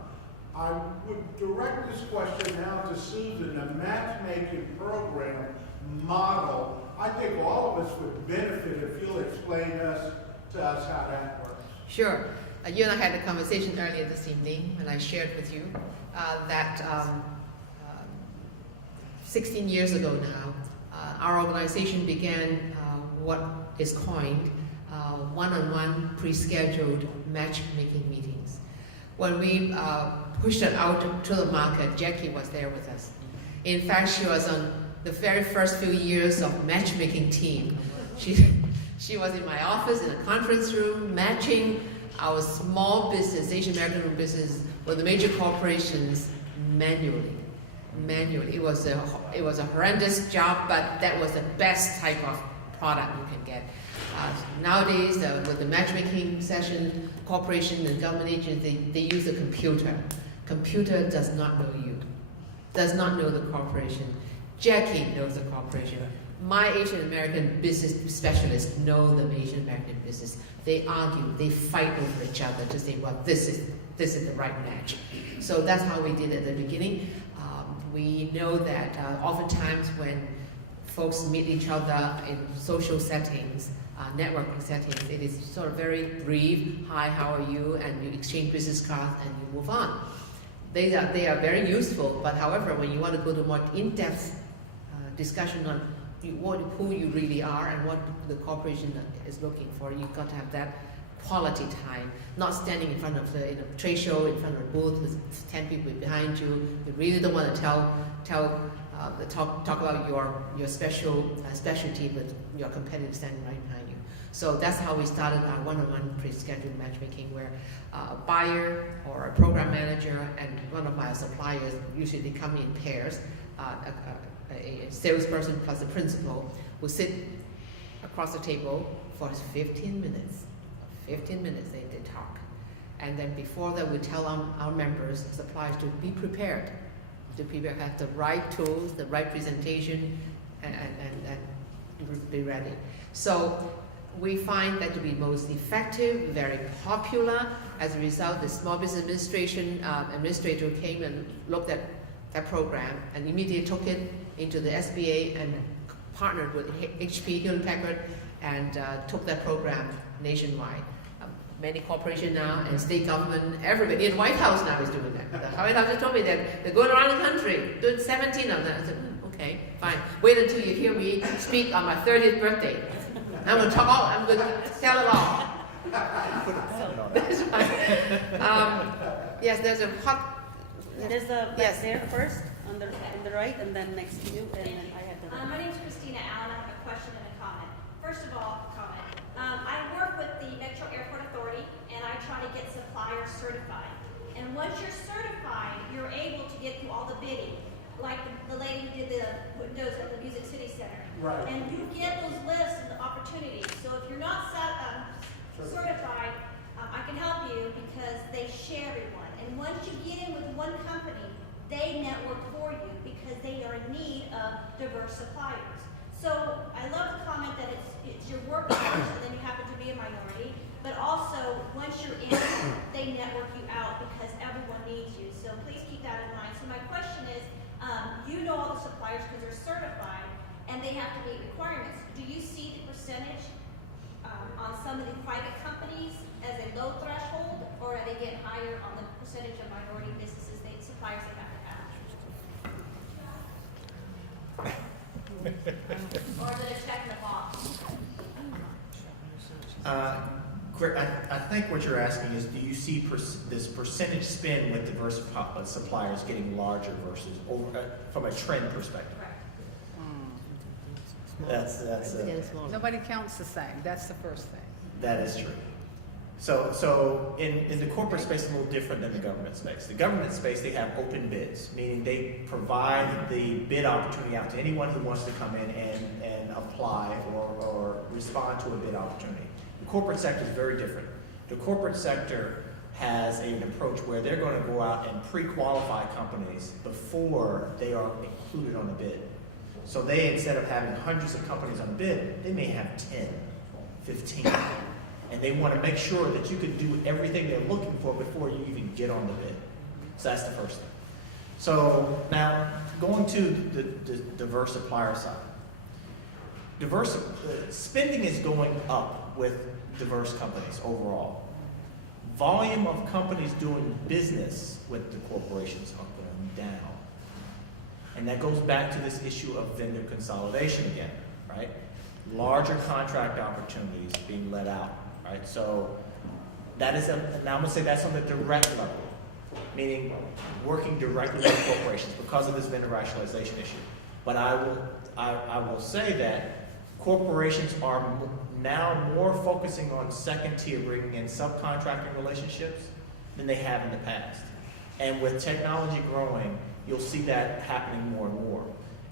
I would direct this question now to Susan. The matchmaking program model, I think all of us would benefit if you'll explain to us how that works. sure. You and I had a conversation earlier this evening when I shared with you that 16 years ago now, our organization began what is coined one-on-one pre-scheduled matchmaking meetings. When we pushed it out to the market, Jackie was there with us. In fact, she was on the very first few years of matchmaking team. She was in my office in a conference room matching our small business, Asian American business, with the major corporations manually. It was a horrendous job, but that was the best type of product you can get. Nowadays, with the matchmaking session, corporation and government agents, they use a computer. Computer does not know you, does not know the corporation. Jackie knows the corporation. My Asian American business specialists know the Asian American business. They argue, they fight over each other to say, well, this is the right match. So that's how we did it at the beginning. We know that oftentimes when folks meet each other in social settings, networking settings, it is sort of very brief, hi, how are you, and you exchange business cards and you move on. They are very useful, but however, when you want to go to more in-depth discussion on who you really are and what the corporation is looking for, you've got to have that quality time, not standing in front of the trade show, in front of a booth with 10 people behind you. You really don't want to talk about your specialty with your competitor standing right behind you. So that's how we started our one-on-one pre-scheduled matchmaking, where a buyer or a program manager and one of my suppliers, usually they come in pairs, a salesperson plus a principal, will sit across the table for 15 minutes. 15 minutes they talk. And then before that, we tell our members, suppliers, to be prepared. To have the right tools, the right presentation, and be ready. So we find that to be most effective, very popular. As a result, the Small Business Administration administrator came and looked at that program and immediately took it into the SBA and partnered with HP, Hewlett-Packard, and took that program nationwide. Many corporations now and state government, everybody, in the White House now is doing that. The White House just told me that they're going around the country, doing 17 of them. I said, okay, fine. Wait until you hear me speak on my 30th birthday. I'm going to talk all, I'm going to tell it all. That's right. Yes, there's a hot. There's a Yes. there first on the right, and then next to you, and then I have the right. My name is Christina Allen. I have a question and a comment. First of all, comment. I work with the Metro Airport Authority, and I try to get suppliers certified. And once you're certified, you're able to get through all the bidding, like the lady who did the windows at the Music City Center. Right. And you get those lists and the opportunities. So if you're not certified, I can help you because they share everyone. And once you get in with one company, they network for you because they are in need of diverse suppliers. So I love the comment that it's your workforce and then you happen to be a minority, but also once you're in, they network you out because everyone needs you. So please keep that in mind. So my question is, you know all the suppliers because they're certified and they have to meet requirements. Do you see the percentage on some of the private companies as a low threshold, or are they getting higher on the percentage of minority businesses, suppliers they have to have? Or is it a check in the box? I think what you're asking is, do you see this percentage spend with diverse suppliers getting larger versus from a trend perspective? Correct. That's Nobody counts the same. That's the first thing. that is true. So in the corporate space, it's a little different than the government space. The government space, they have open bids, meaning they provide the bid opportunity out to anyone who wants to come in and apply or respond to a bid opportunity. The corporate sector is very different. The corporate sector has an approach where they're going to go out and pre-qualify companies before they are included on the bid. So they, instead of having hundreds of companies on the bid, they may have 10, 15. And they want to make sure that you can do everything they're looking for before you even get on the bid. So that's the first thing. So now, going to the diverse supplier side. Spending is going up with diverse companies overall. Volume of companies doing business with the corporations are going down. And that goes back to this issue of vendor consolidation again, right? Larger contract opportunities being let out. Right? So that is, now I'm going to say that's on the direct level, meaning working directly with corporations because of this vendor rationalization issue. But I will say that corporations are now more focusing on second tier, bringing in subcontracting relationships than they have in the past. And with technology growing, you'll see that happening more and more.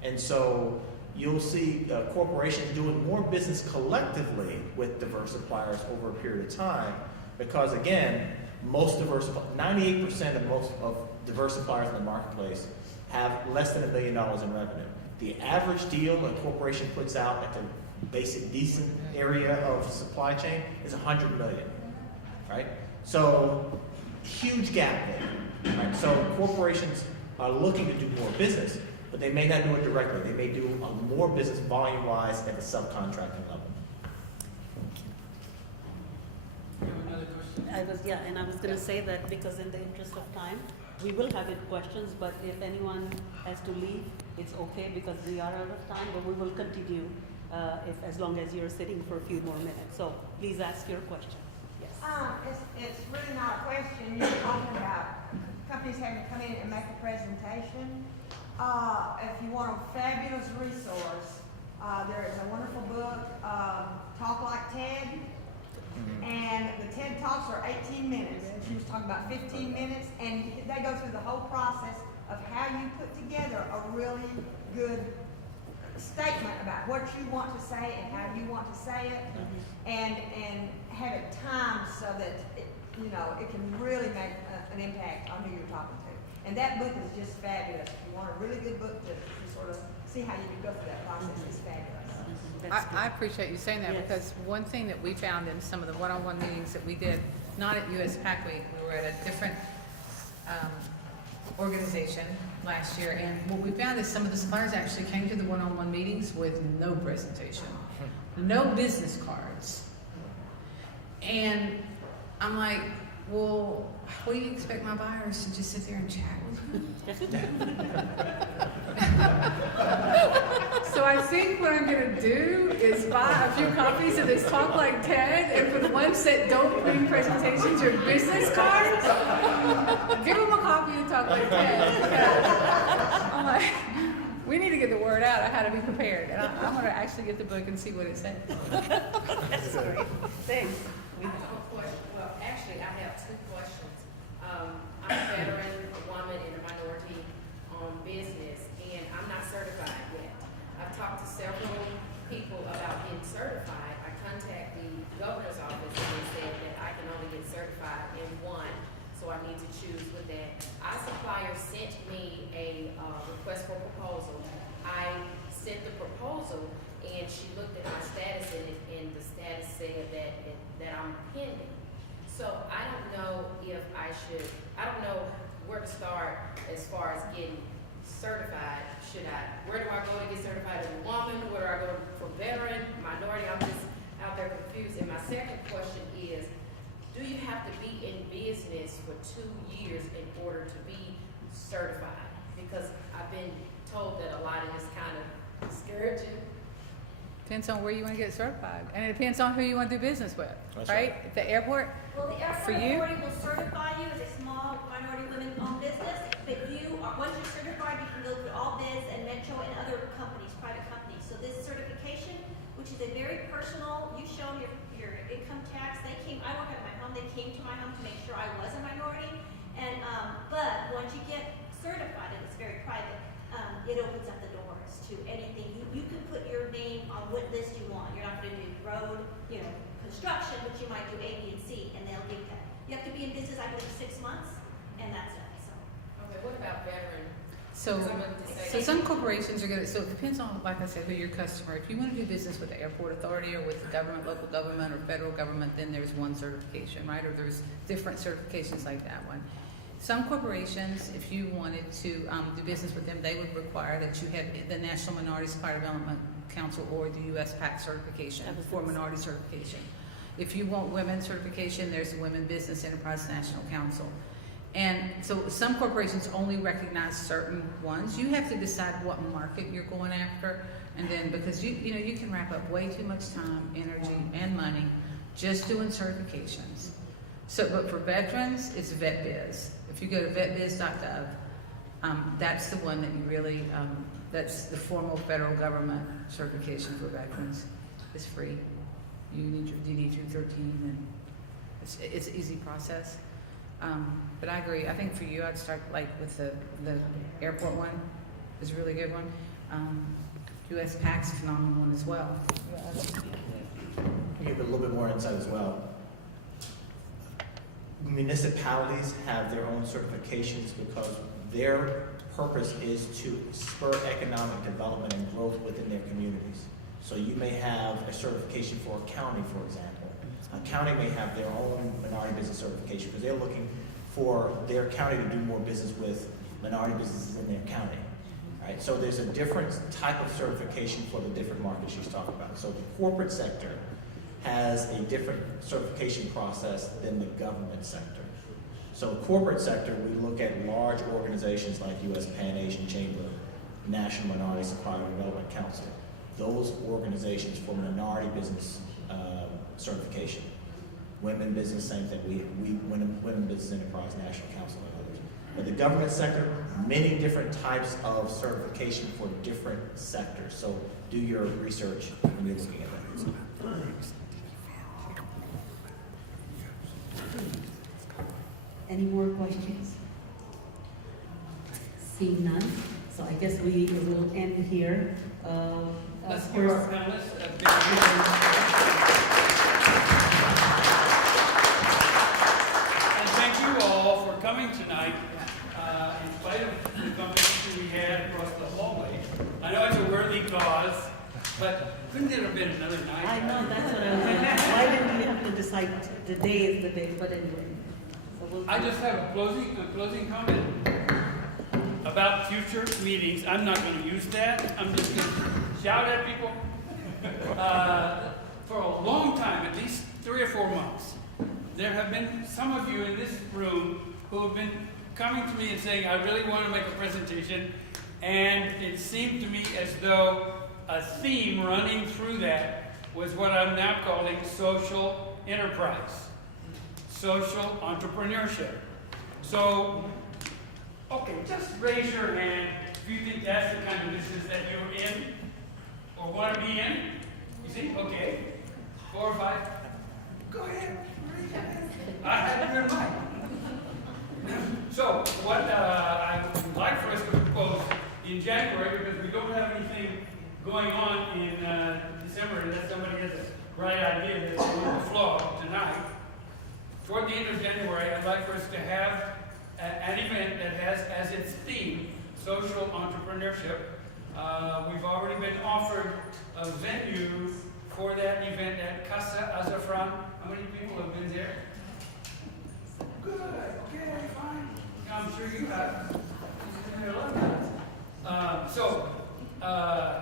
And so you'll see corporations doing more business collectively with diverse suppliers over a period of time, because again, 98% of diverse suppliers in the marketplace have less than $1 million in revenue. The average deal a corporation puts out at the basic decent area of supply chain is 100 million, right? So huge gap there, right? So corporations are looking to do more business, but they may not do it directly. They may do more business volume-wise at the subcontracting level. You have another question? I was gonna say that because in the interest of time, we will have questions, but if anyone has to leave, it's okay because we are out of time, but we will continue as long as you're sitting for a few more minutes. So please ask your question. Yes. It's really not a question. You're talking about companies having to come in and make a presentation. If you want a fabulous resource, there is a wonderful book, Talk Like TED. And the TED Talks are 18 minutes. And she was talking about 15 minutes. And they go through the whole process of how you put together a really good statement about what you want to say and how you want to say it, and have it timed so that it can really make an impact on who you're talking to. And that book is just fabulous. If you want a really good book to sort of see how you can go through that process, it's fabulous. I appreciate you saying that, Yes. because one thing that we found in some of the one-on-one meetings that we did, not at US PAC Week, we were at a different organization last year, and what we found is some of the suppliers actually came to the one-on-one meetings with no presentation, no business cards. And I'm like, well, what do you expect my buyers to just sit there and chat with you? So I think what I'm going to do is buy a few copies of this Talk Like TED, and for the ones that don't bring presentations or business cards, give them a copy of Talk Like TED. Because I'm like, we need to get the word out on how to be prepared, and I'm going to actually get the book and see what it says. That's great. Thanks. I have a question. Well, actually, I have two questions. I'm a veteran, a woman, and a minority-owned business, and I'm not certified yet. I've talked to several people about getting certified. I contacted the governor's office, and they said that I can only get certified in one, so I need to choose with that. Our supplier sent me a request for proposal. I sent the proposal, and she looked at my status, and the status said that I'm pending. So I don't know if I don't know where to start as far as getting certified. Where do I go to get certified as a woman? Where do I go for veteran, minority? I'm just out there confused. And my second question is, do you have to be in business for 2 years in order to be certified? Because I've been told that a lot of this kind of discouraging. Depends on where you want to get certified, and it depends on who you want to do business with, That's right? At the airport, Well, the For airport you? authority will certify you as a small minority women-owned business, but once you're certified, you can go through all bids and Metro and other companies, private companies. So this certification, which is a very personal, you show your income tax. I work at my home. They came to my home to make sure I was a minority. And but once you get certified, and it's very private, it opens up the doors to anything. You can put your name on what list you want. You're not going to do road, construction, but you might do A, B, and C, and they'll give that. You have to be in business, I believe, 6 months, and that's it. So. Okay, what about veteran? so Someone to say- some corporations are going to, so it depends on, like I said, who your customer. If you want to do business with the airport authority or with the government, local government, or federal government, then there's one certification, right? Or there's different certifications like that one. Some corporations, if you wanted to do business with them, they would require that you have the National Minority Supply Development Council or the US PAC certification for minority certification. If you want women's certification, there's the Women Business Enterprise National Council. And so some corporations only recognize certain ones. You have to decide what market you're going after, and then because you can wrap up way too much time, energy, and money just doing certifications. So, but for veterans, it's VetBiz. If you go to vetbiz.gov, that's the one that you really, that's the formal federal government certification for veterans. It's free. You need your 13, and it's an easy process. But I agree. I think for you, I'd start like with the airport one. Is a really good one. US PAC's a phenomenal one as well. Give a little bit more insight as well. Municipalities have their own certifications because their purpose is to spur economic development and growth within their communities. So you may have a certification for a county, for example. A county may have their own minority business certification because they're looking for their county to do more business with minority businesses in their county. Right? So there's a different type of certification for the different markets she's talking about. So the corporate sector has a different certification process than the government sector. So the corporate sector, we look at large organizations like U.S. Pan-Asian Chamber, National Minority Supplier Development Council. Those organizations for minority business certification. Women business, same thing. We Women Business Enterprise National Council and others. But the government sector, many different types of certification for different sectors. So do your research when you're looking at that. Any more questions? Seeing none, so I guess we will end here. Let's Of give our course, panelists a big round. And thank you all for coming tonight, in spite of the competition we had across the hallway. I know it's a worthy cause, but couldn't it have been another night? I know, that's what I was thinking. Why didn't we have to decide today is the day, but anyway. So we'll I just have a closing comment about future meetings. I'm not going to use that. I'm just going to shout at people. For a long time, at least 3 or 4 months, there have been some of you in this room who have been coming to me and saying, I really want to make a presentation. And it seemed to me as though a theme running through that was what I'm now calling social enterprise, social entrepreneurship. So, okay, just raise your hand if you think that's the kind of business that you're in or want to be in. You see? Okay. 4 or 5. Go ahead. Raise your hand. I have it in mind. So, what I would like for us to propose in January, because we don't have anything going on in December unless somebody has a bright idea that's on the floor tonight. Toward the end of January, I'd like for us to have an event that has as its theme social entrepreneurship. We've already been offered a venue for that event at Casa Azafran. How many people have been there? Good, okay, fine. I'm sure you have.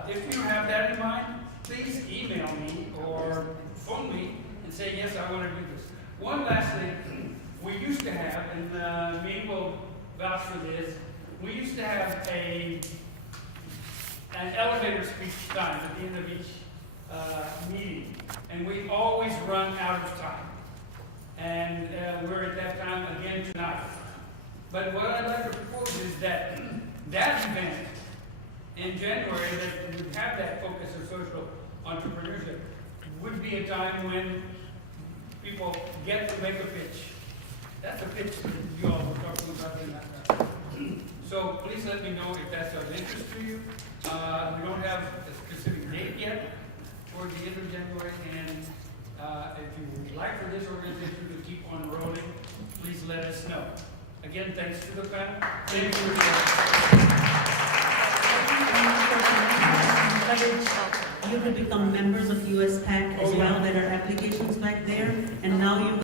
If you have that in mind, please email me or phone me and say, yes, I want to do this. One last thing, we used to have, and me will vouch for this, we used to have an elevator speech time at the end of each meeting, and we always run out of time. And we're at that time again tonight. But what I'd like to propose is that event in January that would have that focus of social entrepreneurship would be a time when people get to make a pitch. That's a pitch that you all were talking about in that time. So please let me know if that's of interest to you. We don't have a specific date yet toward the end of January, and if you would like for this organization to keep on rolling, please let us know. Again, thanks to the panel. Thank you. encourage you to become members of US PAC as well. There are applications back there, and now you